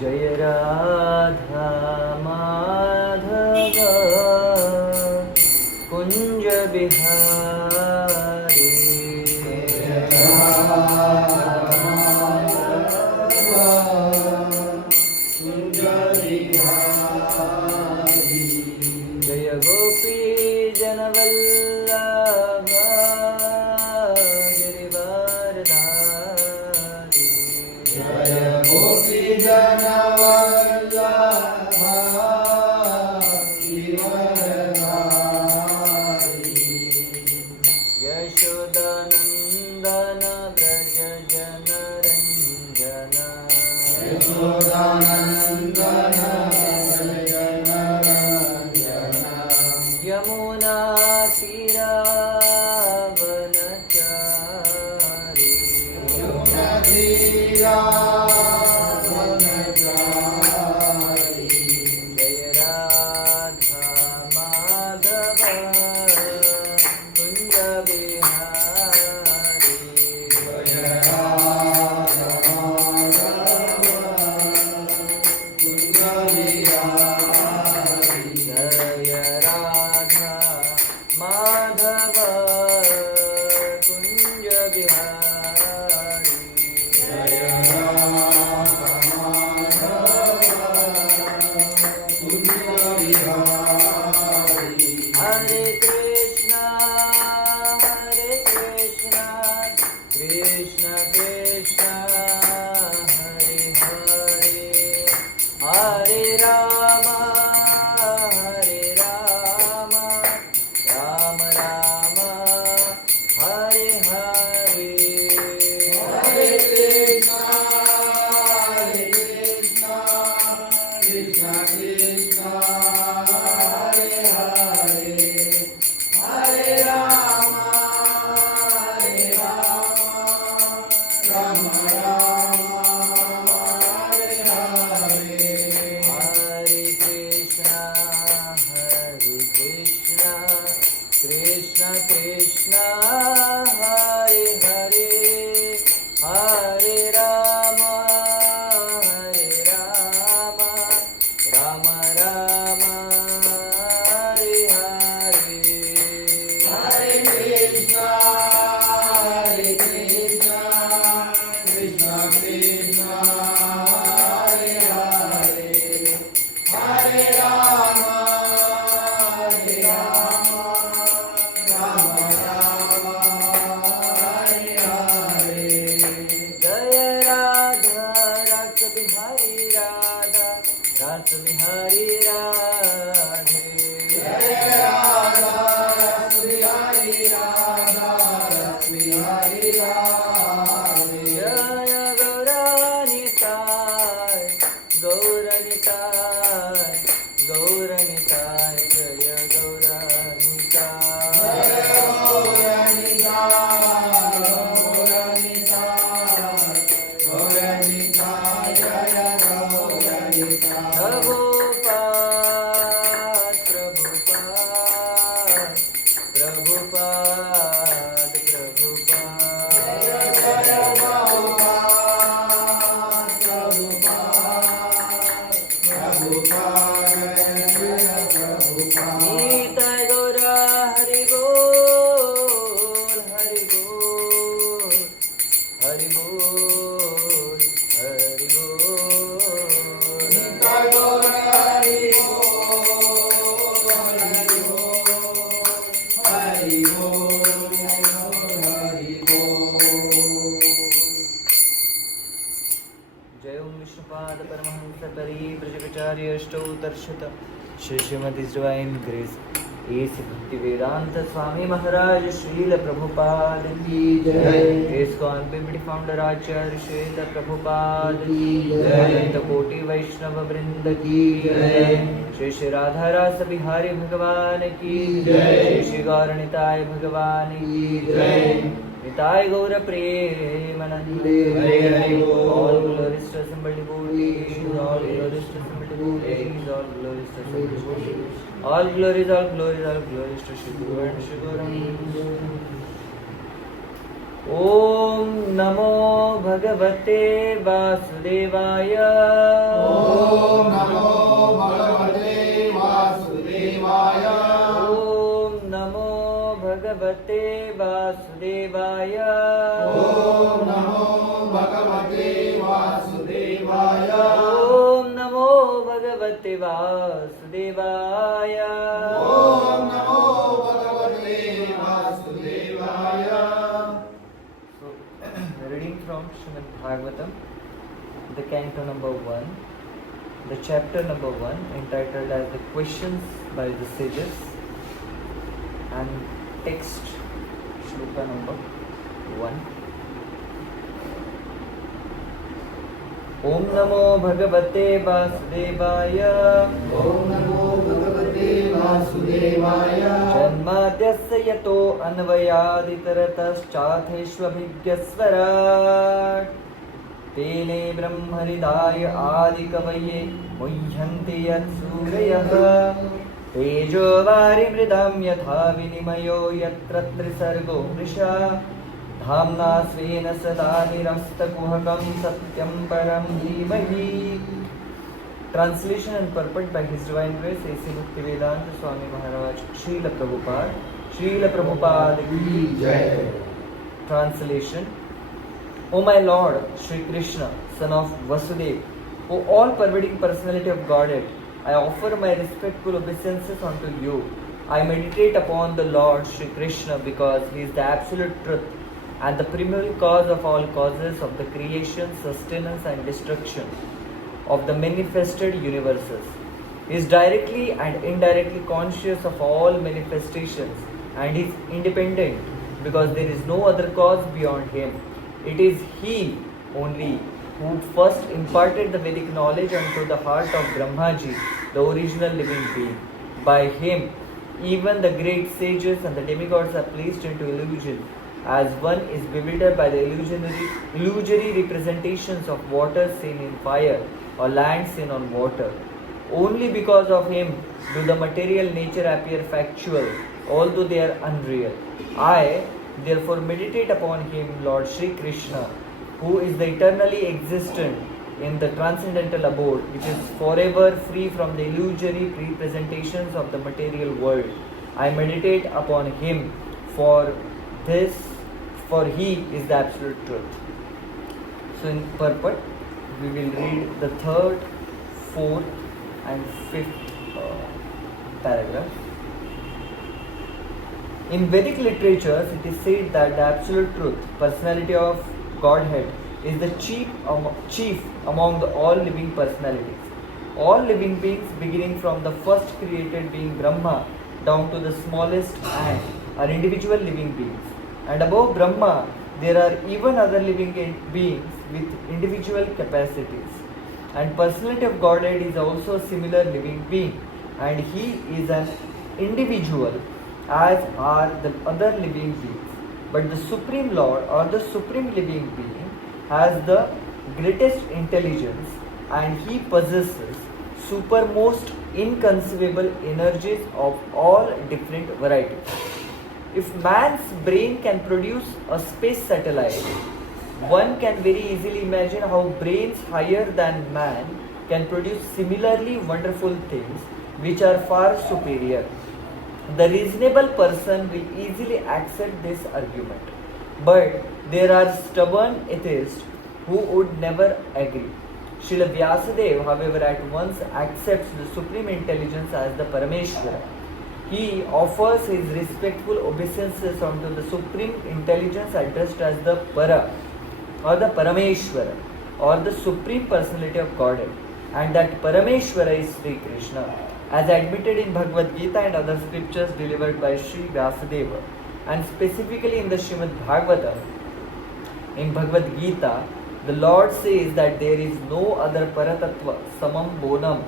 जय राधा माधव कुंज बिहारी जय गोपी जनवल्लभ गिरिवारधारी जय गोपी जनवल्लभ गिरिवारधारी यशोदानंदन व्रज जनरंजन यशोदानंदन यमुना तीरावनचारी जय राधा माधव कुंज बिहारी जय राधा माधव कुंज बिहारी हरे कृष्णा कृष्ण कृष्ण हरे हरे हरे राम राम राम हरे हरे हरे कृष्णा कृष्ण कृष्ण हरे हरे हरे राम राम राम हरे हरे हरे कृष्णा कृष्ण कृष्ण हरे हरे हरे राम राम राम हरे हरे हरे कृष्णा कृष्ण कृष्ण हरे हरे हरे राम राम राम हरे हरे जय राधा रस बिहारी राधा रस बिहारी राधे जय राधा रस बिहारी राधा रस बिहारी राधे जय गौरानिताय गौरनिताय गौरनिताय जय गौरानिताय प्रभुपाद प्रभुपाद प्रभुपाद प्रभुपाद निताय गौरा हरि बोल हरि बोल हरि बोल हरि बोल जय ओम विष्णुपाद परमहंस परी ब्रजविचार्य अष्टौ दर्शत श्री श्रीमती डिवाइन ग्रेस एस भक्ति वेदांत स्वामी महाराज श्रील प्रभुपाद की जय ISKCON पिंपड़ी फाउंडर आचार्य श्वेत प्रभुपाद की जय अनंत कोटि वैष्णव वृंद की जय श्री श्री राधा रास बिहारी भगवान की जय श्री गौरनिताय भगवान की जय निताय गौर प्रेमानंदे Hare Hare all glories to assembled devotees all glories to assembled devotees all glories to assembled devotees all glories to Shri Guru and Shri Gauranga ॐ नमो भगवते वासुदेवाय। ॐ नमो भगवते वासुदेवाय। ॐ नमो भगवते वासुदेवाय। ॐ नमो भगवते वासुदेवाय। ॐ नमो भगवते वासुदेवाय। ॐ नमो भगवते वासुदेवाय। Reading from Srimad Bhagavatam, the canto number 1, the chapter number 1, entitled as the questions by the sages, and text shloka number 1. Om Namo Bhagavate Vasudevaya. ॐ नमो भगवते वासुदेवाय। जन्माद्यस्य यतो अन्वयादितरतश्चार्थेष्वभिज्ञस्वराट् तेने ब्रह्महृदाय आदिकवये मुह्यन्ति यत्सूरयः तेजो वारिमृदां यथा विनिमयो यत्र त्रिसर्गो मृषा धाम्ना स्वेन सदा निरस्तकुहकं सत्यं परं धीमहि. Translation and purport by His Divine Grace A.C. Bhaktivedanta Swami Maharaj Srila Prabhupada Ki Jai. Translation. O my Lord Shri Krishna, son of Vasudeva, O all-pervading personality of Godhead, I offer my respectful obeisances unto you. I meditate upon the Lord Shri Krishna because He is the absolute truth and the primary cause of all causes of the creation, sustenance and destruction of the manifested universes. He is directly and indirectly conscious of all manifestations and is independent because there is no other cause beyond him. It is he only who first imparted the Vedic knowledge unto the heart of Brahmaji, the original living being. By him, even the great sages and the demigods are placed into illusion, as one is bewildered by the illusory representations of water seen in fire or land seen on water. Only because of him do the material nature appear factual, although they are unreal. I therefore meditate upon him, Lord Shri Krishna, who is the eternally existent in the transcendental abode, which is forever free from the illusory representations of the material world. I meditate upon him for he is the absolute truth. So in purport, we will read the third, fourth and fifth paragraph. In Vedic literatures, it is said that the absolute truth, personality of Godhead, is the chief among all living personalities. All living beings, beginning from the first created being Brahma down to the smallest ant, are individual living beings. And above Brahma, there are even other living beings with individual capacities. And personality of Godhead is also a similar living being, and he is an individual as are the other living beings. But the Supreme Lord or the Supreme Living Being has the greatest intelligence, and he possesses supermost inconceivable energies of all different varieties. If man's brain can produce a space satellite, one can very easily imagine how brains higher than man can produce similarly wonderful things which are far superior. The reasonable person will easily accept this argument, but there are stubborn atheists who would never agree. Srila Vyasadeva, however, at once accepts the Supreme Intelligence as the Parameshwara. He offers his respectful obeisances unto the Supreme Intelligence addressed as the Para or the Parameshwara or the Supreme Personality of Godhead, and that Parameshwara is Sri Krishna, as admitted in Bhagavad Gita and other scriptures delivered by Sri Vyasadeva, and specifically in the Srimad Bhagavatam. In Bhagavad Gita, the Lord says that there is no other Paratattva samam bonam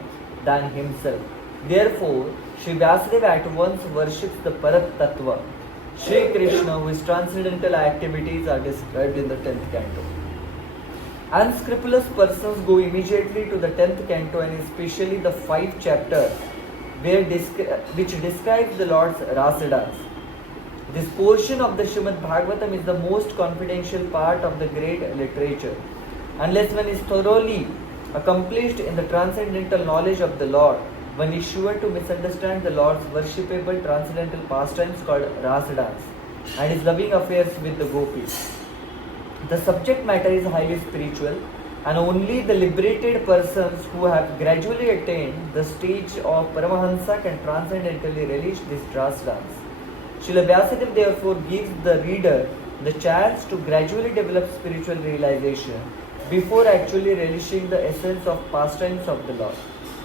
than himself. Therefore, Sri Vyasadeva at once worships the Paratattva, Sri Krishna, whose transcendental activities are described in the 10th canto. Unscrupulous persons go immediately to the 10th canto, and especially the 5th chapter which describes the Lord's Rasa dance. This portion of the Srimad Bhagavatam is the most confidential part of the great literature. Unless one is thoroughly accomplished in the transcendental knowledge of the Lord, one is sure to misunderstand the Lord's worshipable transcendental pastimes called Rasa dance and his loving affairs with the gopis. The subject matter is highly spiritual, and only the liberated persons who have gradually attained the stage of Paramahansa can transcendentally relish this Rasa dance. Srila Vyasadeva therefore gives the reader the chance to gradually develop spiritual realization before actually relishing the essence of pastimes of the Lord.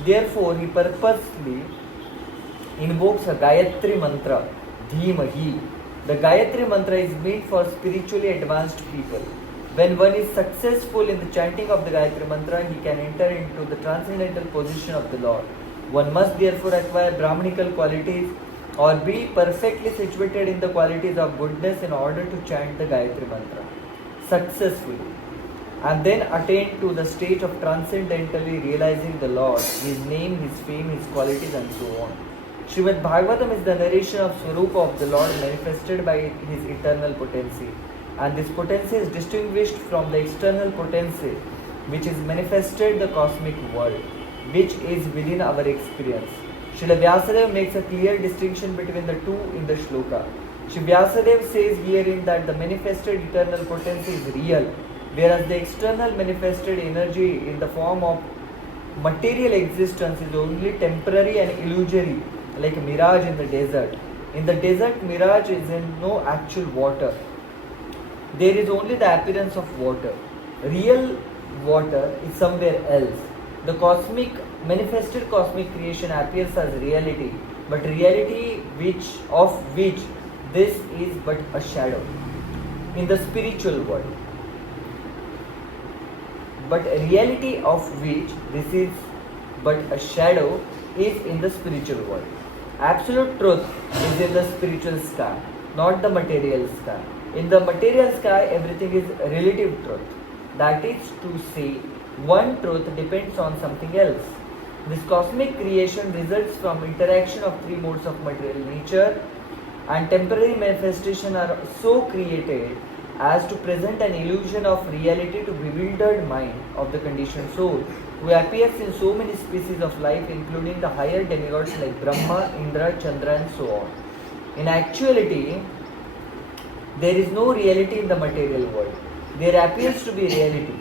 Therefore, he purposely invokes a Gayatri mantra, Dhimahi. The Gayatri mantra is meant for spiritually advanced people. When one is successful in the chanting of the Gayatri mantra, he can enter into the transcendental position of the Lord. One must therefore acquire Brahmanical qualities or be perfectly situated in the qualities of goodness in order to chant the Gayatri mantra successfully, and then attain to the stage of transcendentally realizing the Lord, His name, His fame, His qualities, and so on. Srimad Bhagavatam is the narration of Swarupa of the Lord manifested by His eternal potency, and this potency is distinguished from the external potency which is manifested the cosmic world, which is within our experience. Srila Vyasadeva makes a clear distinction between the two in the shloka. Sri Vyasadeva says herein that the manifested eternal potency is real, whereas the external manifested energy in the form of material existence is only temporary and illusory, like a mirage in the desert. In the desert, mirage is in no actual water. There is only the appearance of water. Real water is somewhere else. The manifested cosmic creation appears as reality, but reality of which this is but a shadow in the spiritual world. But reality of which this is but a shadow is in the spiritual world. Absolute truth is in the spiritual sky, not the material sky. In the material sky, everything is relative truth. That is to say, one truth depends on something else. This cosmic creation results from interaction of three modes of material nature, and temporary manifestation are so created as to present an illusion of reality to bewildered mind of the conditioned soul, who appears in so many species of life, including the higher demigods like Brahma, Indra, Chandra, and so on. In actuality, there is no reality in the material world. There appears to be reality.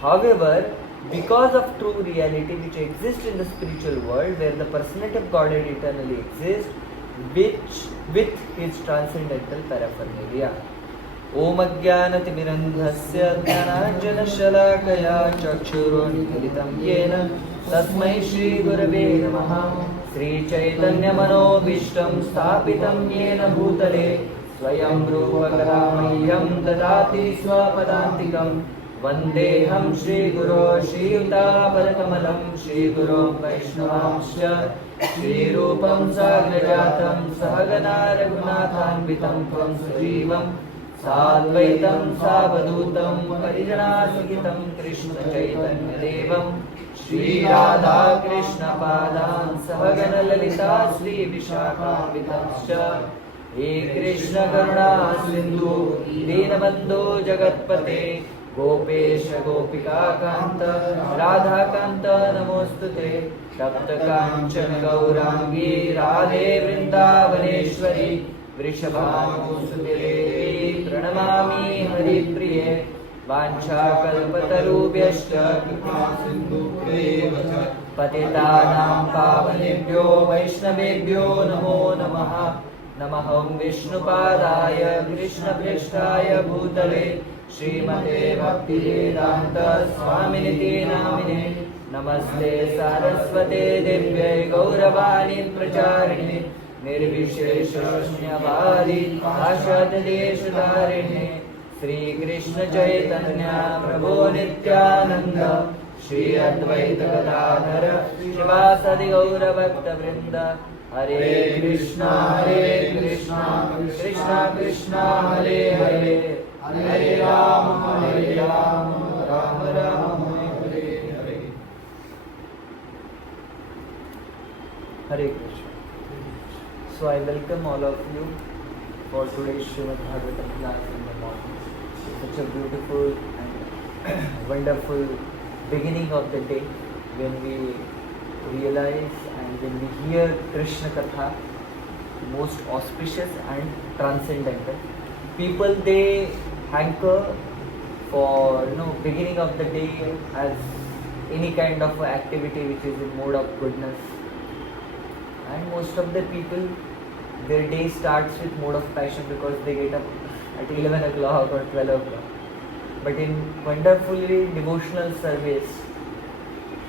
However, because of true reality which exists in the spiritual world, where the personality of Godhead eternally exists, with his transcendental paraphernalia. Om Ajnanatimirandhasya Jnananjanashalakaya Chakshurunmilitam Yena Tasmai Shri Gurave Namaha. Sri Chaitanya Manobishtam Sthapitam Yena Bhutale Swayam Rupa Kadamayyam Dadati Swapadantikam Vandeham Shri Guru Shri Yutabadakamalam Shri Guru Vaishnavamsya Shri Rupam Sagrajatam Sahagana Raghunathanvitam Tvam Sajivam Sadvaitam Savadutam Parijana Sahitam Krishna Chaitanya Devam Shri Radha Krishna Padam Sahagana Lalita Shri Vishakhamvitamsya He Krishna Karuna Sindhu Dinabandhu Jagatpate Gopesha Gopika Kanta Radha Kanta Namostute Tapta Kanchana Gaurangi Radhe Vrindavaneshwari Vrishabhanusute Pranamami Hari Priye Vancha Kalpatarubhyashta Patitanam Pavanebhyo Vaishnavebhyo Namo Namaha Namaham Vishnupadaya Krishna Prishtaya Bhutale Srimate Bhakti Vedanta Swaminiti Namine Namaste Saraswate Devye Gauravani Pracharini Nirvishesha Shunyavadi Ashad Deshadarine Sri Krishna Chaitanya Prabhu Nityananda Shri Advaita Gadadhara Shivasadi Gaura Bhakta Vrinda Hare Krishna Krishna Krishna Hare Hare Hare Rama Rama Rama Hare Hare. Hare Krishna. So I welcome all of you for today's Srimad Bhagavatam class in the morning. Such a beautiful and wonderful beginning of the day when we realize and when we hear Krishna Katha, most auspicious and transcendental. People, they hanker for beginning of the day as any kind of activity which is in mode of goodness, and most of the people, their day starts with mode of passion because they get up at 11 o'clock or 12 o'clock. But in wonderfully devotional service,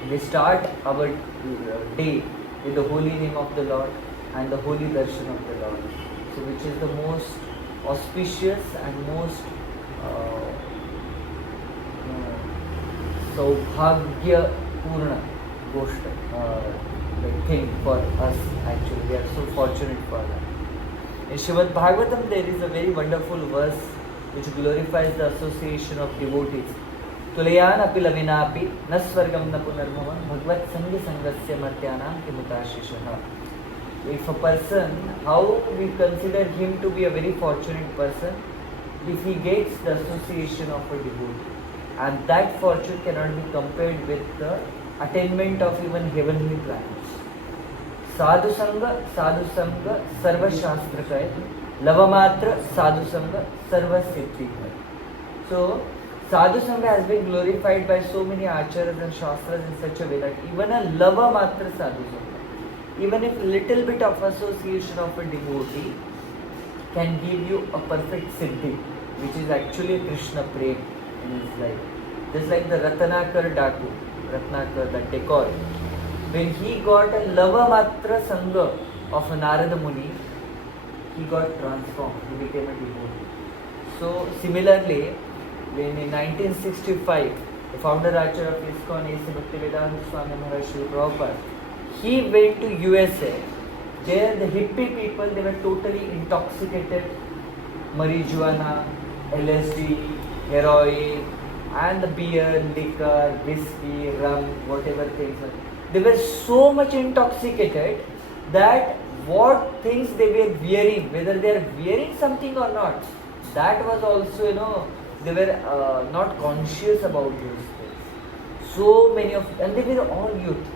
we start our day with the holy name of the Lord and the holy darshan of the Lord. So which is the most auspicious and most saubhagya purna thing for us actually. We are so fortunate for that. In Srimad Bhagavatam there is a very wonderful verse which glorifies the association of devotees. Tulayan api lavinapi nasvargam na punarmama bhagvat sangi sangasya martyanam kimutashishaha. If a person, how we consider him to be a very fortunate person if he gets the association of a devotee, and that fortune cannot be compared with the attainment of even heavenly planets. Sadhu Sangha, Sarva Shastra Kaya, Lavamatra, Sadhu Sangha, Sarva Siddhi Kaya. So, Sadhu Sangha has been glorified by so many acharyas and shastras in such a way that even a Lavamatra Sadhu Sangha, even if little bit of association of a devotee can give you a perfect Siddhi, which is actually Krishna Prem in his life. Just like the Ratnakar Daku, Ratnakar, the decor. When he got a Lavamatra Sangha of Narada Muni, he got transformed, he became a devotee. So similarly, when in 1965, the founder Acharya of ISKCON, A.C. Bhaktivedanta Swami Maharaj Srila Prabhupada, he went to USA. There the hippie people, they were totally intoxicated, marijuana, LSD, heroin, and the beer, liquor, whiskey, rum, whatever things. They were so much intoxicated that what things they were wearing, whether they are wearing something or not, that was also, they were not conscious about those things. So many of, and they were all youth,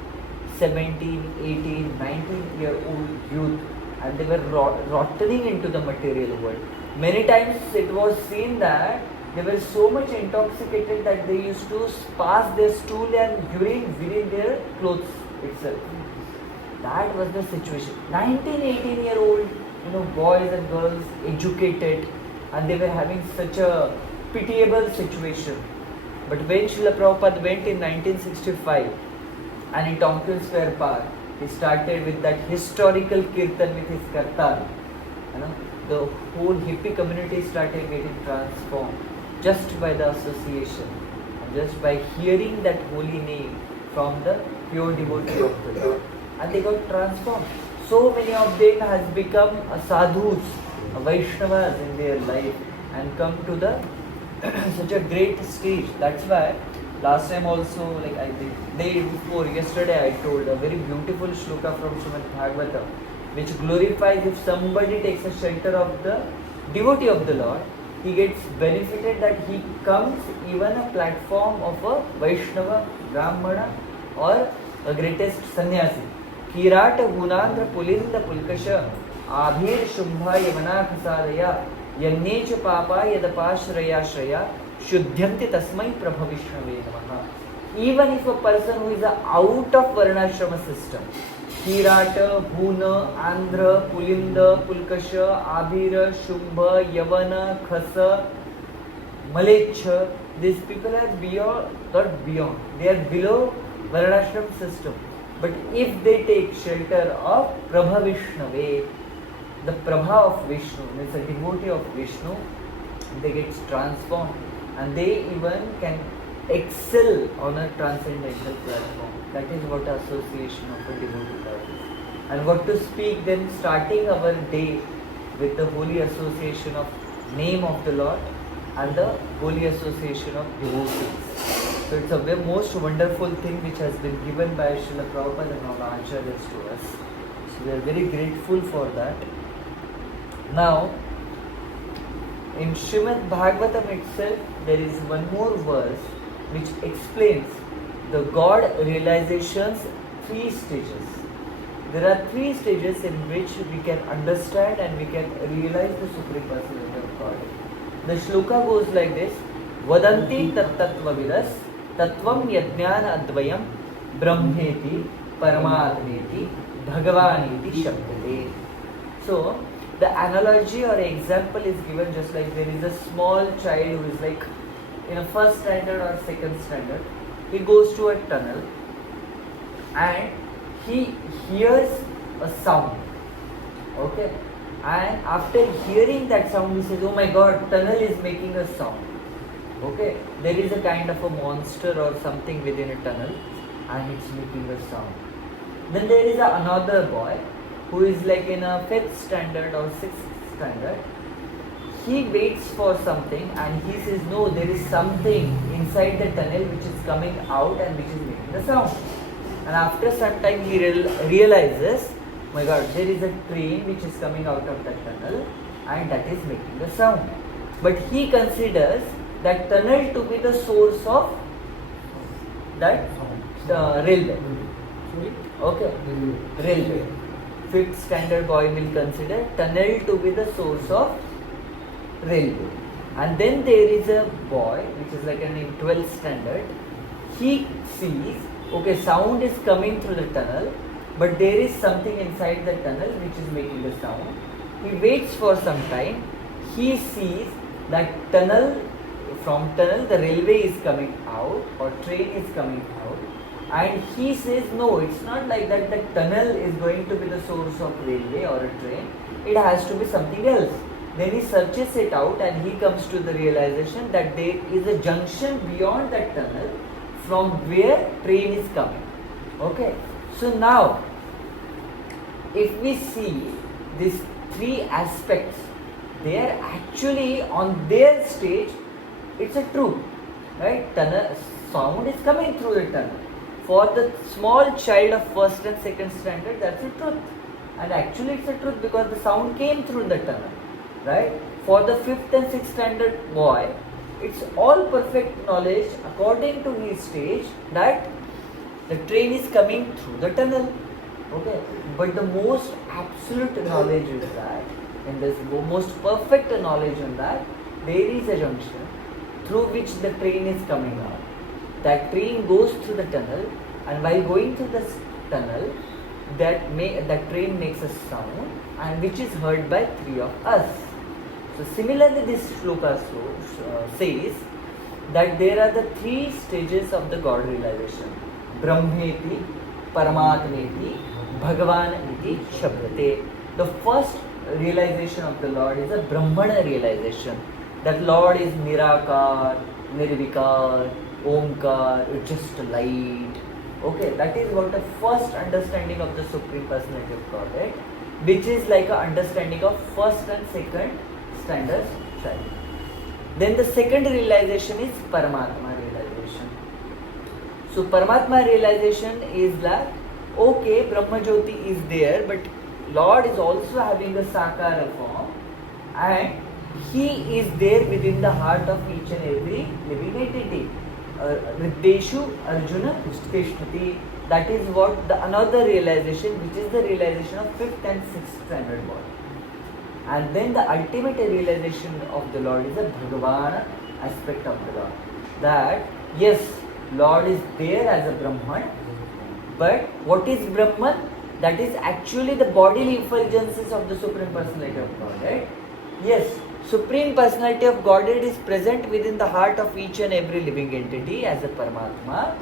17, 18, 19-year-old youth, and they were rotting into the material world. Many times it was seen that they were so much intoxicated that they used to pass their stool and urine within their clothes itself. That was the situation. 19, 18-year-old, boys and girls, educated, and they were having such a pitiable situation. But when Srila Prabhupada went in 1965 and in Tompkins Square Park, he started with that historical kirtan with his kartal. The whole hippie community started getting transformed just by the association, just by hearing that holy name from the pure devotee of the Lord. And they got transformed. So many of them has become sadhus, Vaishnavas in their life and come to the such a great stage. That's why last time also, like I did, day before, yesterday I told a very beautiful shloka from Srimad Bhagavatam, which glorifies if somebody takes a shelter of the devotee of the Lord, he gets benefited that he comes even a platform of a Vaishnava, Brahmana or a greatest sannyasi. Kirata Gunandra Pulinda Pulkasha Abhir Shumbha Yamana Khasadaya Yannecha Papa Yadapashraya Shraya Shuddhyanti Tasmai Prabhavishnave Namaha. Even if a person who is out of Varnashrama system, Kirata, Bhuna, Andhra, Pulinda, Pulkasha, Abhira, Shumbha, Yavana, Khasa, Malecha, these people are beyond, not beyond, they are below Varnashram system. But if they take shelter of Prabha Vishnave, the Prabha of Vishnu, means a devotee of Vishnu, they get transformed and they even can excel on a transcendental platform. That is what association of a devotee does. And what to speak then, starting our day with the holy association of name of the Lord and the holy association of devotees. So it's a very most wonderful thing which has been given by Srila Prabhupada and all acharyas to us. So we are very grateful for that. Now, in Srimad Bhagavatam itself, there is one more verse which explains the God realization's 3 stages. There are 3 stages in which we can understand and we can realize the Supreme Personality of God. The shloka goes like this: Vadanti tattvavidas tattvam yajnana advayam brahmeti paramatmeti bhagavaniti shabdate. So, the analogy or example is given just like there is a small child who is like in a first standard or second standard. He goes to a tunnel and he hears a sound. Okay, and after hearing that sound, he says, "Oh my God, tunnel is making a sound." Okay, there is a kind of a monster or something within a tunnel, and it's making a sound. Then there is another boy who is like in a 5th standard or 6th standard. He waits for something and he says, "No, there is something inside the tunnel which is coming out and which is making the sound." And after some time he realizes, "My God, there is a train which is coming out of that tunnel and that is making the sound." But he considers that tunnel to be the source of that railway. Okay, railway. 5th standard boy will consider tunnel to be the source of railway. And then there is a boy which is like in 12th standard. He sees, okay, sound is coming through the tunnel, but there is something inside the tunnel which is making the sound. He waits for some time. He sees that from tunnel the railway is coming out or train is coming out. And he says, "No, it's not like that. The tunnel is going to be the source of railway or a train. It has to be something else." Then he searches it out and he comes to the realization that there is a junction beyond that tunnel from where train is coming. Okay. So now, if we see these 3 aspects, they are actually on their stage. It's a truth, right? Tunnel sound is coming through the tunnel. For the small child of 1st and 2nd standard, that's a truth. And actually it's a truth because the sound came through the tunnel, right? For the 5th and 6th standard boy, it's all perfect knowledge according to his stage that the train is coming through the tunnel. Okay, but the most absolute knowledge is that, and this most perfect knowledge on that, there is a junction through which the train is coming out. That train goes through the tunnel, and while going through the tunnel, that train makes a sound, and which is heard by 3 of us. So similarly, this shloka says that there are the 3 stages of the God realization: Brahmeti, Paramatmeti, Bhagavaniti Shabdate. The first realization of the Lord is a Brahmana realization. That Lord is Nirakar, Nirvikar, Omkar, it's just light. Okay, that is what the first understanding of the Supreme Personality of Godhead, which is like an understanding of 1st and 2nd standard child. Then the second realization is Paramatma realization. So Paramatma realization is like, okay, Brahma Jyoti is there, but Lord is also having a Sakara form, and He is there within the heart of each and every living entity. Riddeshu Arjuna Tishtati. That is what the another realization, which is the realization of 5th and 6th standard boy. And then the ultimate realization of the Lord is the Bhagavan aspect of the Lord. That yes, Lord is there as a Brahman, but what is Brahman? That is actually the bodily effulgences of the Supreme Personality of God, right? Yes, Supreme Personality of Godhead is present within the heart of each and every living entity as a Paramatma.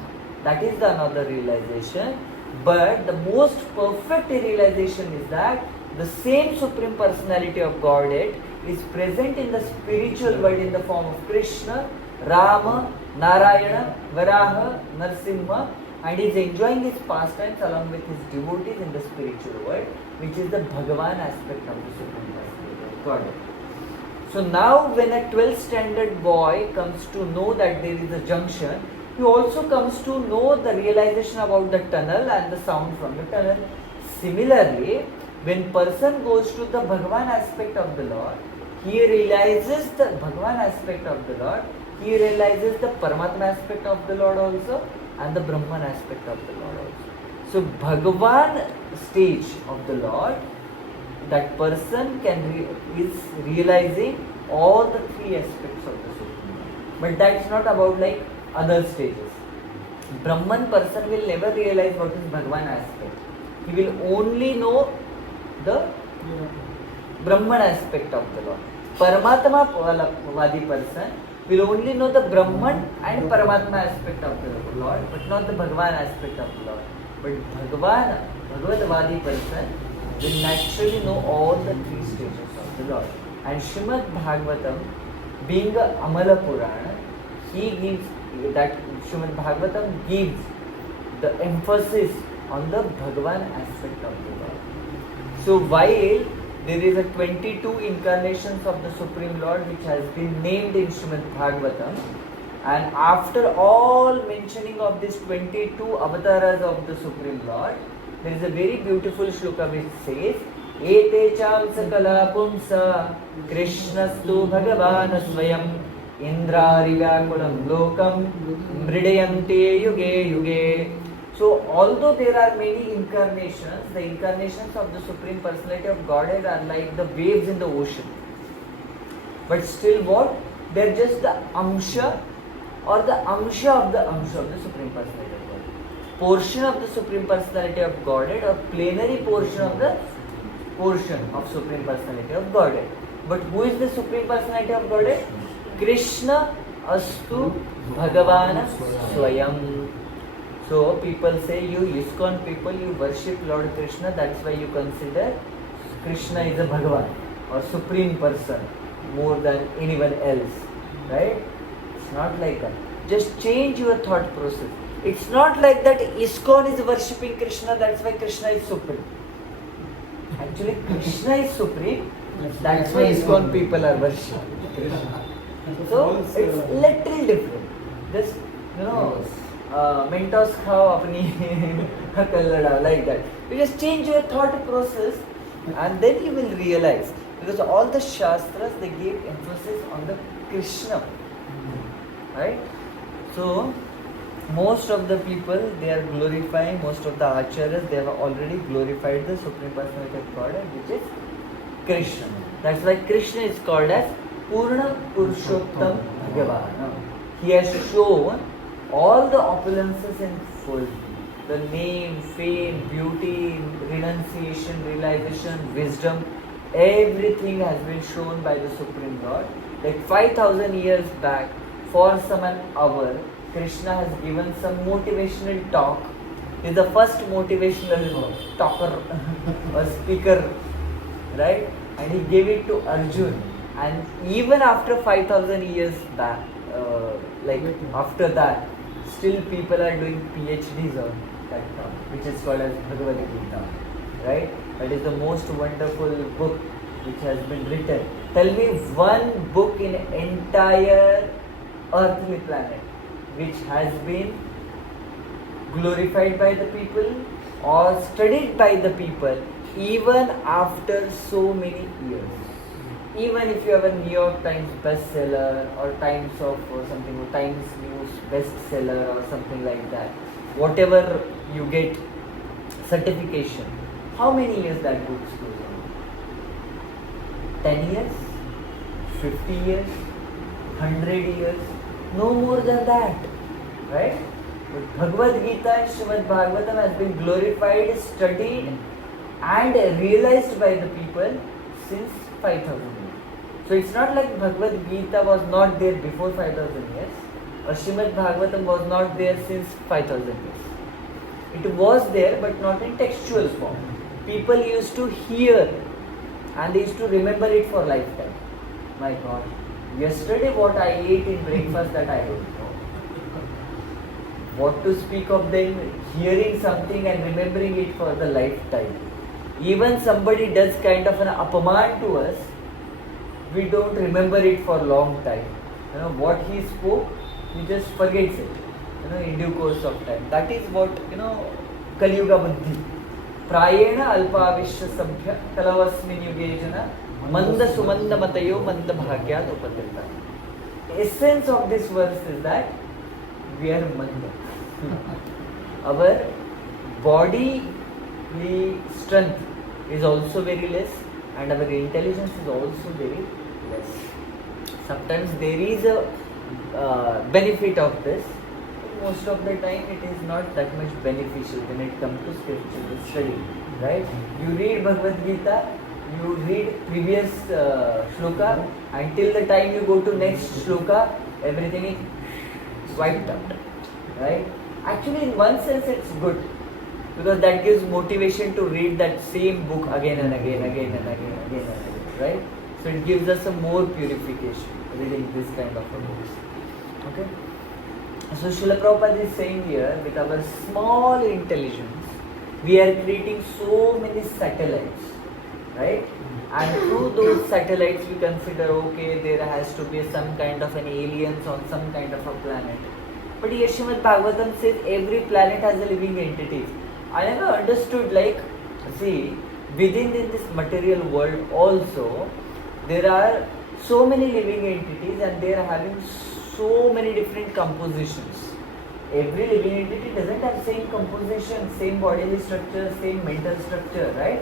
That is the another realization. But the most perfect realization is that the same Supreme Personality of Godhead is present in the spiritual world in the form of Krishna, Rama, Narayana, Varaha, Narsimha, and is enjoying his pastimes along with his devotees in the spiritual world, which is the Bhagavan aspect of the Supreme Personality of Godhead. So now when a 12th standard boy comes to know that there is a junction, he also comes to know the realization about the tunnel and the sound from the tunnel. Similarly, when person goes to the Bhagavan aspect of the Lord, he realizes the Bhagavan aspect of the Lord, he realizes the Paramatma aspect of the Lord also, and the Brahman aspect of the Lord also. So Bhagavan stage of the Lord, that person is realizing all the three aspects of the Supreme Lord. But that's not about like other stages. Brahman person will never realize what is Bhagavan aspect. He will only know the Brahman aspect of the Lord. Paramatma Vadi person will only know the Brahman and Paramatma aspect of the Lord, but not the Bhagavan aspect of the Lord. But Bhagavad-vadi person will naturally know all the three stages of the Lord. And Srimad Bhagavatam, being a Amala Purana, he gives that Srimad Bhagavatam gives the emphasis on the Bhagavan aspect of the Lord. So while there is a 22 incarnations of the Supreme Lord which has been named in Srimad Bhagavatam, and after all mentioning of these 22 avatars of the Supreme Lord, there is a very beautiful shloka which says, Ete cham sakala pumsa Krishnastu Bhagavan Swayam Indrari Vyakulam Lokam Mridayante Yuge Yuge. So although there are many incarnations, the incarnations of the Supreme Personality of Godhead are like the waves in the ocean. But still what? They are just the amsha or the amsha of the Supreme Personality of Godhead. Portion of the Supreme Personality of Godhead or plenary portion of the portion of Supreme Personality of Godhead. But who is the Supreme Personality of Godhead? Krishna Astu Bhagavana Swayam. So people say, you ISKCON people, you worship Lord Krishna, that's why you consider Krishna is a Bhagavan or Supreme Person more than anyone else. Right? It's not like that. Just change your thought process. It's not like that ISKCON is worshipping Krishna, that's why Krishna is Supreme. Actually, Krishna is Supreme, that's why ISKCON people are worshipping Krishna. So it's little different. Just, Mentos khao apni kallada, like that. You just change your thought process and then you will realize. Because all the Shastras, they give emphasis on the Krishna. Right? So, most of the people, they are glorifying, most of the acharyas, they have already glorified the Supreme Personality of God, which is Krishna. That's why Krishna is called as Purna Purushottam Bhagavan. He has shown all the opulences in full. The name, fame, beauty, renunciation, realization, wisdom, everything has been shown by the Supreme Lord. Like 5,000 years back, for some an hour, Krishna has given some motivational talk. He is the first motivational talker or speaker, right? And he gave it to Arjun. And even after 5,000 years back, after that, still people are doing PhDs on that talk, which is called as Bhagavad Gita, right? That is the most wonderful book which has been written. Tell me one book in entire earthly planet which has been glorified by the people or studied by the people even after so many years. Even if you have a New York Times bestseller or Times News bestseller or something like that, whatever you get certification, how many years that book goes on? 10 years? 50 years? 100 years? No more than that, right? But Bhagavad Gita and Srimad Bhagavatam has been glorified, studied and realized by the people since 5,000 years. So it's not like Bhagavad Gita was not there before 5,000 years or Srimad Bhagavatam was not there since 5,000 years. It was there but not in textual form. People used to hear and they used to remember it for lifetime. My God, yesterday what I ate in breakfast, that I don't know. What to speak of them hearing something and remembering it for the lifetime. Even somebody does kind of an apaman to us, we don't remember it for a long time. What he spoke, he just forgets it, in due course of time. That is what, Kali Yuga Buddhi. Prayena alpavishya sabhya kalavasmin yugejana manda sumanda matayo manda bhagyat upatirta. Essence of this verse is that we are manda. Our bodily strength is also very less and our intelligence is also very less. Sometimes there is a benefit of this. Most of the time it is not that much beneficial when it comes to spiritual study, right? You read Bhagavad Gita, you read previous shloka, until the time you go to next shloka, everything is wiped out, right? Actually, in one sense it's good, because that gives motivation to read that same book again and again, right? So it gives us a more purification reading this kind of a books. Okay? So Srila Prabhupada is saying here, with our small intelligence, we are creating so many satellites, right? And through those satellites we consider, okay, there has to be some kind of an aliens on some kind of a planet. But here Srimad Bhagavatam says every planet has a living entity. I never understood, like, see, within this material world also, there are so many living entities and they are having so many different compositions. Every living entity doesn't have same composition, same bodily structure, same mental structure, right?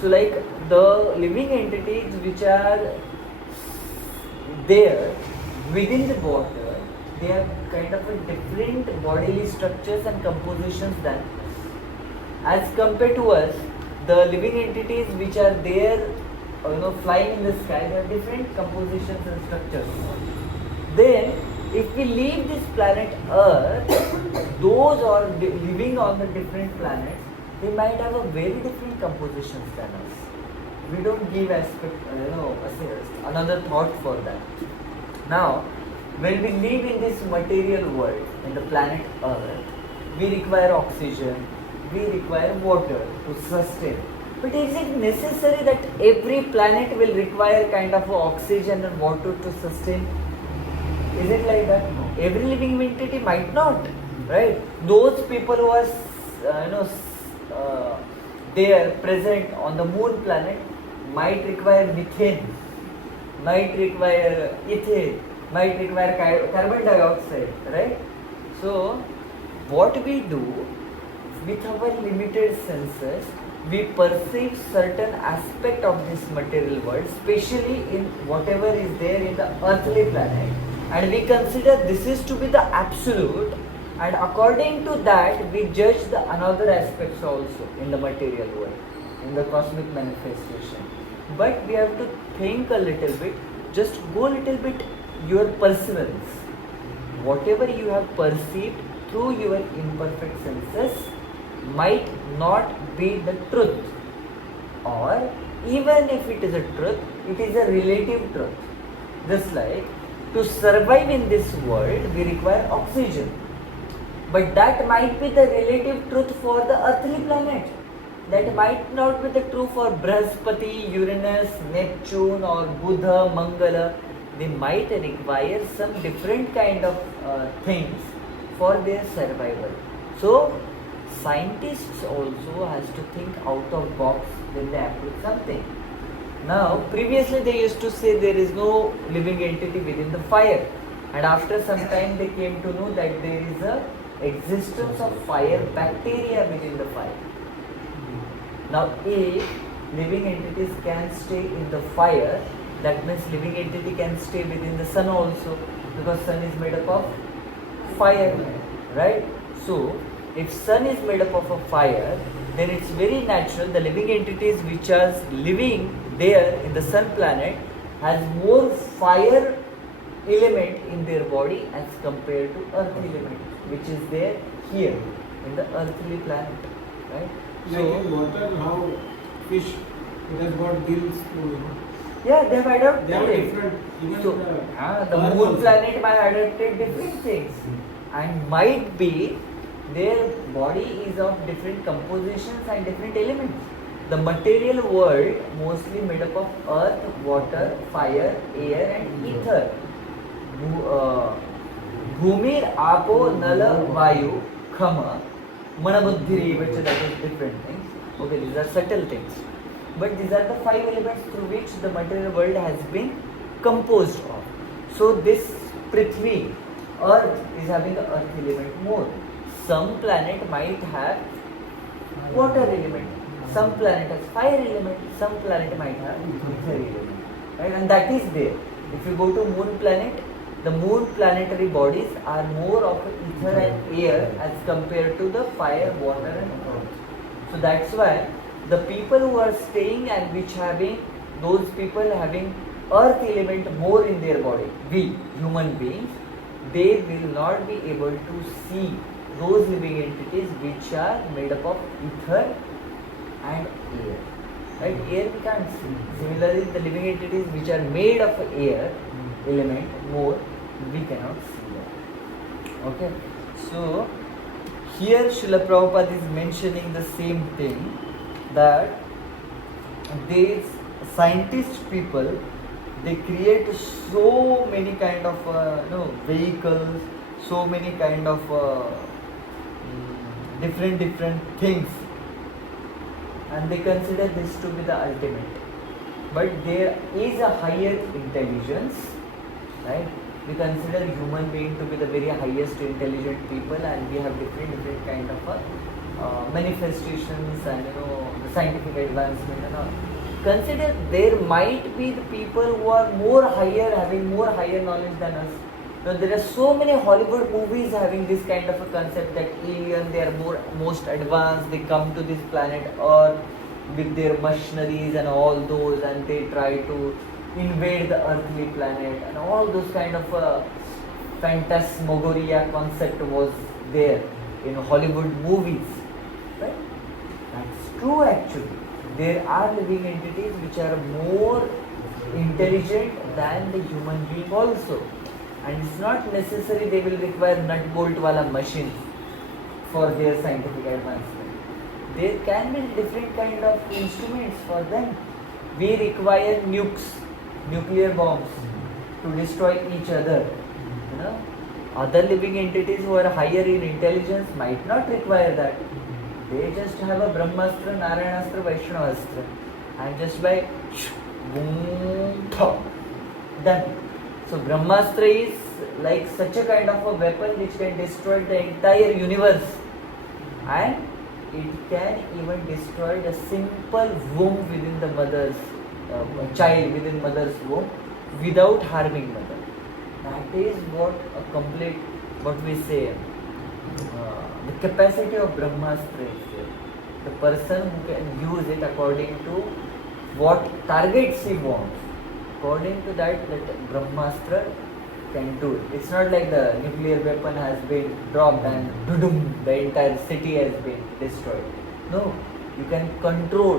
So like the living entities which are there within the water, they have kind of a different bodily structures and compositions than us. As compared to us, the living entities which are there, flying in the sky, they have different compositions and structures. Then, if we leave this planet Earth, those are living on the different planets, they might have a very different compositions than us. We don't give another thought for that. Now, when we live in this material world, in the planet Earth, we require oxygen, we require water to sustain. But is it necessary that every planet will require kind of oxygen and water to sustain? Is it like that? No. Every living entity might not, right? Those people who are, they are present on the moon planet might require methane, might require ethane, might require carbon dioxide, right? So, what we do with our limited senses, we perceive certain aspect of this material world, especially in whatever is there in the earthly planet, and we consider this is to be the absolute, and according to that we judge the another aspects also in the material world, in the cosmic manifestation. But we have to think a little bit, just go a little bit your perseverance. Whatever you have perceived through your imperfect senses might not be the truth, or even if it is a truth, it is a relative truth. Just like to survive in this world we require oxygen, but that might be the relative truth for the earthly planet. That might not be the true for Brihaspati, Uranus, Neptune or Buddha, Mangala. They might require some different kind of things for their survival. So scientists also has to think out of box when they approach something. Now, previously they used to say there is no living entity within the fire, and after some time they came to know that there is a existence of fire bacteria within the fire. Now, if living entities can stay in the fire, that means living entity can stay within the sun also, because sun is made up of fire, right? So, if sun is made up of a fire, then it's very natural the living entities which are living there in the sun planet has more fire element in their body as compared to earth element which is there here in the earthly planet, right? Like in water, how fish, it has got gills to, Yeah, they have adopted they are it. different. Even So, the moon also. planet might adopted different things, and might be their body is of different compositions and different elements. The material world mostly made up of earth, water, fire, air and ether. Bhumir, Apo, Nala, Vayu, Khama. Mana buddhi, which that is different things. Okay, these are subtle things. But these are the 5 elements through which the material world has been composed of. So this Prithvi, Earth, is having the earth element more. Some planet might have water element, some planet has fire element, some planet might have ether element. Right? And that is there. If you go to moon planet, the moon planetary bodies are more of ether and air as compared to the fire, water and earth. So that's why the people who are staying and which having, those people having earth element more in their body, we human beings, they will not be able to see those living entities which are made up of ether and air. Right? Air we can't see. Similarly, the living entities which are made of air element more, we cannot see that. Okay. So here Srila Prabhupada is mentioning the same thing, that these scientist people, they create so many kind of vehicles, so many kind of different things, and they consider this to be the ultimate. But there is a higher intelligence, right? We consider human being to be the very highest intelligent people, and we have different kind of manifestations and the scientific advancement and all. Consider there might be the people who are more higher, having more higher knowledge than us. Now, there are so many Hollywood movies having this kind of a concept that alien, they are most advanced, they come to this planet Earth with their machineries and all those, and they try to invade the earthly planet, and all those kind of phantasmagoria concept was there in Hollywood movies. Right? That's true actually. There are living entities which are more intelligent than the human being also. And it's not necessary they will require nut bolt wala machines for their scientific advancement. There can be different kind of instruments for them. We require nukes, nuclear bombs to destroy each other. Other living entities who are higher in intelligence might not require that. They just have a Brahmastra, Narayanastra, Vaishnavastra, and just by boom, done. So Brahmastra is like such a kind of a weapon which can destroy the entire universe, and it can even destroy the simple womb within the mother's child within mother's womb without harming mother. That is what a complete, what we say, the capacity of Brahmastra is there. The person who can use it according to what targets he wants, according to that Brahmastra can do it. It's not like the nuclear weapon has been dropped and the entire city has been destroyed. No, you can control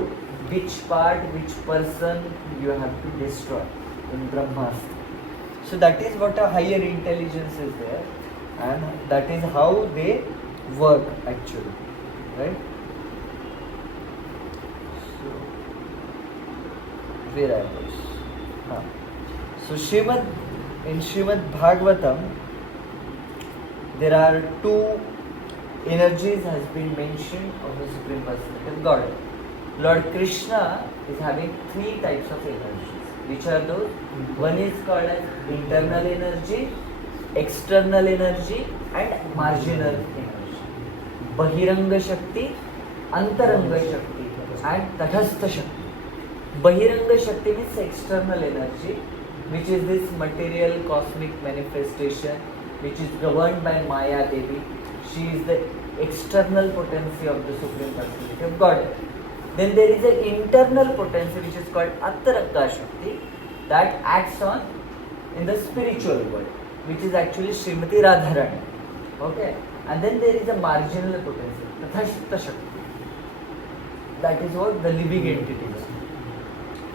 which part, which person you have to destroy in Brahmastra. So that is what a higher intelligence is there, and that is how they work actually, right? So where I was? So in Srimad Bhagavatam, there are 2 energies has been mentioned of the Supreme Personality of Godhead. Lord Krishna is having 3 types of energies. Which are those? One is called as internal energy, external energy, and marginal energy. Bahiranga Shakti, Antaranga Shakti, and Tathastha Shakti. Bahiranga Shakti means external energy, which is this material cosmic manifestation, which is governed by Maya Devi. She is the external potency of the Supreme Personality of Godhead. Then there is an internal potency which is called Antaranga Shakti, that acts on in the spiritual world, which is actually Srimati Radharani. Okay? And then there is a marginal potency, Tathastha Shakti. That is what the living entities.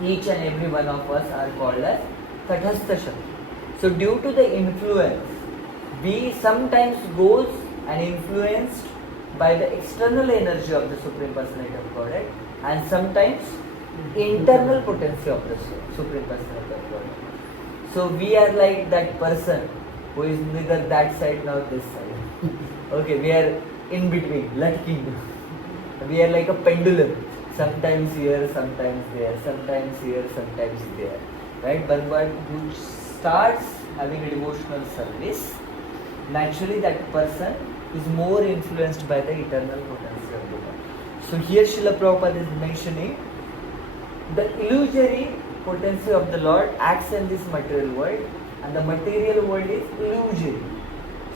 Each and every one of us are called as Tathastha Shakti. So due to the influence, we sometimes goes and influenced by the external energy of the Supreme Personality of Godhead, and sometimes internal potency of the Supreme Personality of Godhead. So we are like that person who is neither that side nor this side. Okay, we are in between, lurking. We are like a pendulum. Sometimes here, sometimes there, sometimes here, sometimes there. Right? But who starts having a devotional service, naturally that person is more influenced by the eternal potency of the Lord. So here Srila Prabhupada is mentioning the illusory potency of the Lord acts in this material world, and the material world is illusory.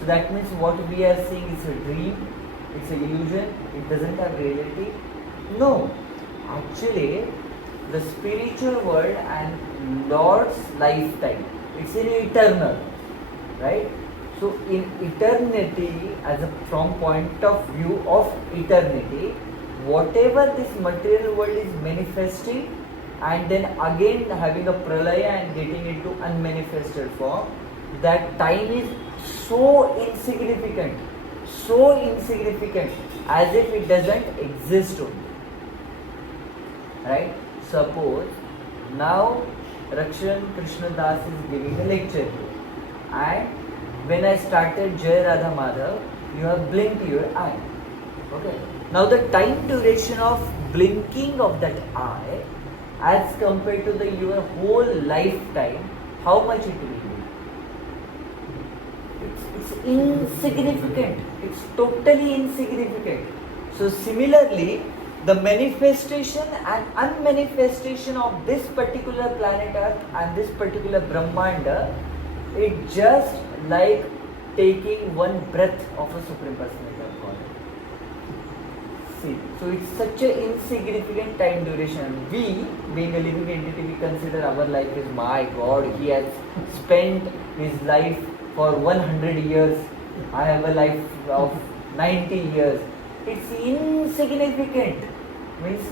So that means what we are seeing is a dream, it's an illusion, it doesn't have reality. No, actually the spiritual world and Lord's lifetime, it's in eternal, right? So in eternity, from point of view of eternity, whatever this material world is manifesting and then again having a pralaya and getting into unmanifested form, that time is so insignificant as if it doesn't exist only. Right? Suppose now Rakshan Krishna Das is giving a lecture here, and when I started Jai Radha Madhav, you have blinked your eye. Okay. Now the time duration of blinking of that eye as compared to your whole lifetime, how much it will be? It's insignificant. It's totally insignificant. So similarly, the manifestation and unmanifestation of this particular planet Earth and this particular Brahmanda, it just like taking one breath of a Supreme Personality of Godhead. See, so it's such an insignificant time duration. We, being a living entity, we consider our life is, my God, he has spent his life for 100 years. I have a life of 90 years. It's insignificant. Means,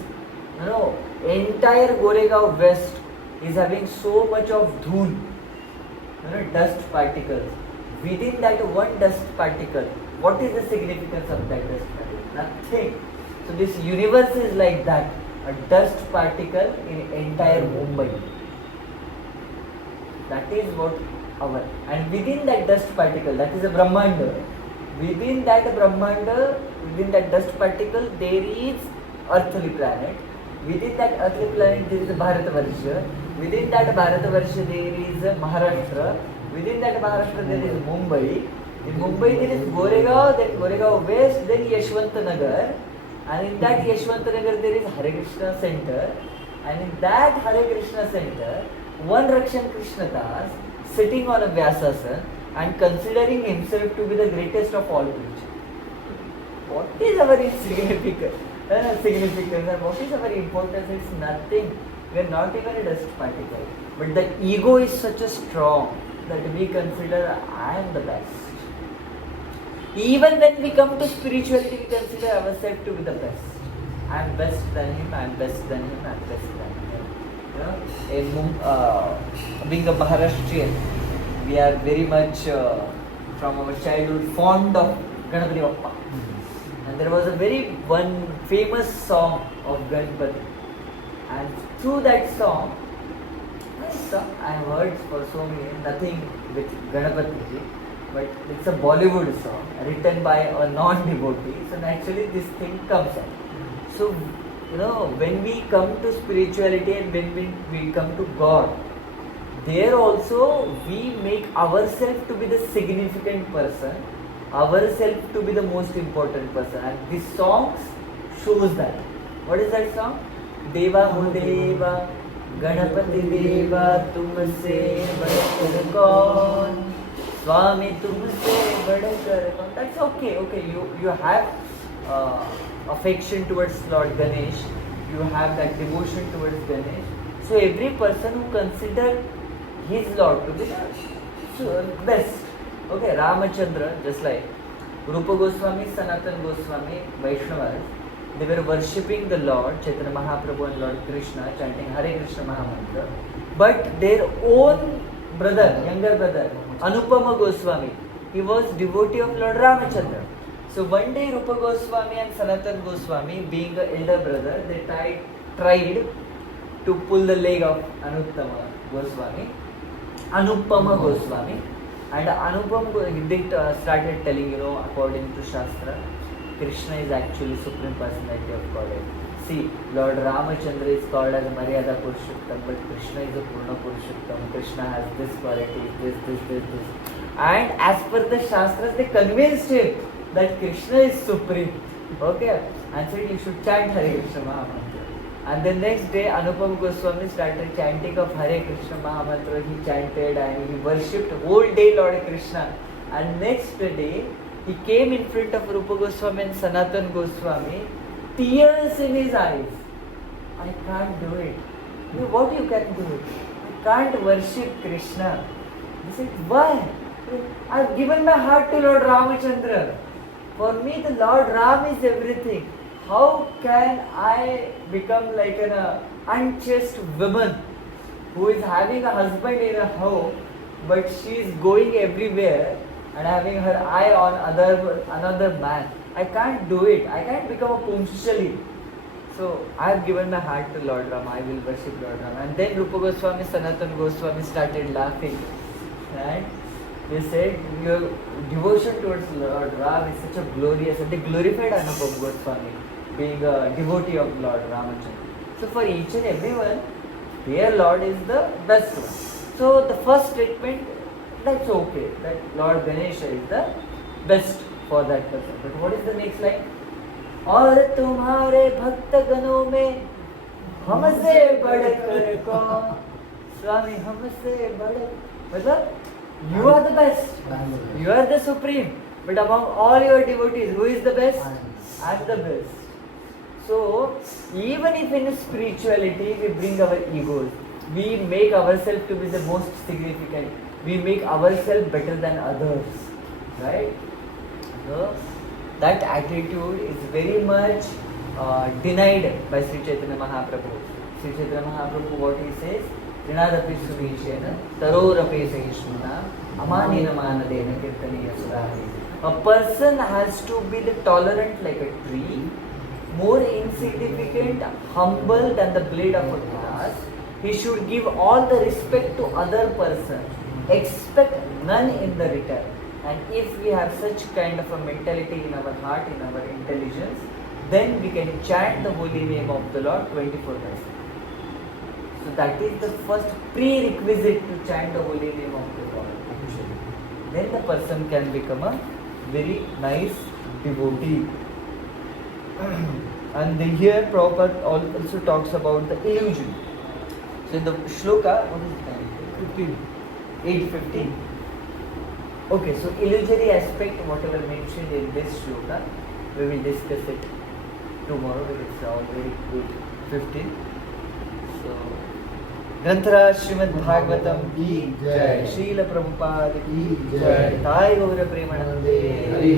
entire Goregaon West is having so much of dhool, dust particles. Within that one dust particle, what is the significance of that dust particle? Nothing. So this universe is like that, a dust particle in entire Mumbai. That is what and within that dust particle, that is a Brahmanda. Within that Brahmanda, within that dust particle, there is earthly planet. Within that earthly planet, there is a Bharatavarsha. Within that Bharatavarsha, there is a Maharashtra. Within that Maharashtra, there is Mumbai. In Mumbai, there is Goregaon, then Goregaon West, then Yashwantanagar. And in that Yashwantanagar, there is Hare Krishna Center. And in that Hare Krishna Center, one Rakshan Krishna Das sitting on a Vyasasana and considering himself to be the greatest of all creatures. What is our significance and what is our importance? It's nothing. We are not even a dust particle. But the ego is such a strong that we consider I am the best. Even when we come to spirituality, we consider ourselves to be the best. I am best than him, I am best than him, I am best than him. Being a Maharashtrian, we are very much from our childhood fond of Ganapati Bappa. And there was a one famous song of Ganpati. And through that song, I have heard for so many, nothing with Ganapati, but it's a Bollywood song written by a non-devotee. So naturally this thing comes up. So, when we come to spirituality and when we come to God, there also we make ourselves to be the significant person, ourselves to be the most important person. And this song shows that. What is that song? Deva ho Deva, Ganapati Deva, tumse badkar kaun, Swami tumse badkar kaun. That's okay. You have affection towards Lord Ganesh, you have that devotion towards Ganesh. So every person who considers his Lord to be the best. Okay, Ramachandra, just like Rupa Goswami, Sanatana Goswami, Vaishnavas, they were worshipping the Lord, Chaitanya Mahaprabhu and Lord Krishna, chanting Hare Krishna Mahamantra. But their own brother, younger brother, Anupama Goswami, he was devotee of Lord Ramachandra. So one day Rupa Goswami and Sanatana Goswami, being the elder brother, they tried to pull the leg of Anupama Goswami. And Anupam started telling, according to Shastra, Krishna is actually Supreme Personality of Godhead. See, Lord Ramachandra is called as Maryada Purushottam, but Krishna is a Purna Purushottam. Krishna has this quality, this. And as per the Shastras, they convinced him that Krishna is Supreme. Okay? And said you should chant Hare Krishna Mahamantra. And the next day, Anupam Goswami started chanting of Hare Krishna Mahamantra. He chanted and he worshipped whole day Lord Krishna. And next day, he came in front of Rupa Goswami and Sanatan Goswami, tears in his eyes. I can't do it. What you can do? I can't worship Krishna. He said, why? I've given my heart to Lord Ramachandra. For me, the Lord Ram is everything. How can I become like an unchaste woman who is having a husband in a home, but she is going everywhere and having her eye on another man? I can't do it. I can't become a Pumshali. So I have given my heart to Lord Ram. I will worship Lord Ram. And then Rupa Goswami, Sanatan Goswami started laughing. Right? They said, your devotion towards Lord Ram is such a glorious, and they glorified Anupam Goswami, being a devotee of Lord Ramachandra. So for each and everyone, their Lord is the best one. So the first statement, that's okay, that Lord Ganesha is the best for that person. But what is the next line? और तुम्हारे भक्त गणों में हमसे बढ़कर कौन? स्वामी हमसे बढ़, मतलब you are the best, you are the supreme, but among all your devotees, who is the best? I am the best. So even if in spirituality we bring our egos, we make ourselves to be the most significant, we make ourselves better than others, right? So that attitude is very much denied by Sri Chaitanya Mahaprabhu. Sri Chaitanya Mahaprabhu, what he says, Rinadapi Sumishena, Tarorape Sahishmana, Amanina Manadena Kirtaniya Sudhari. A person has to be the tolerant like a tree, more insignificant, humble than the blade of a grass. He should give all the respect to other person, expect none in the return. And if we have such kind of a mentality in our heart, in our intelligence, then we can chant the holy name of the Lord 24/7. So that is the first prerequisite to chant the holy name of the Lord. Then the person can become a very nice devotee. And here Prabhupada also talks about the illusion. So in the shloka, what is the time? 8:15. Okay, so illusory aspect, whatever mentioned in this shloka, we will discuss it tomorrow because it's already 8:15. So, Granthara Srimad Bhagavatam ki Jai, Srila Prabhupada ki Jai, Thai Gaura Premanande Hari.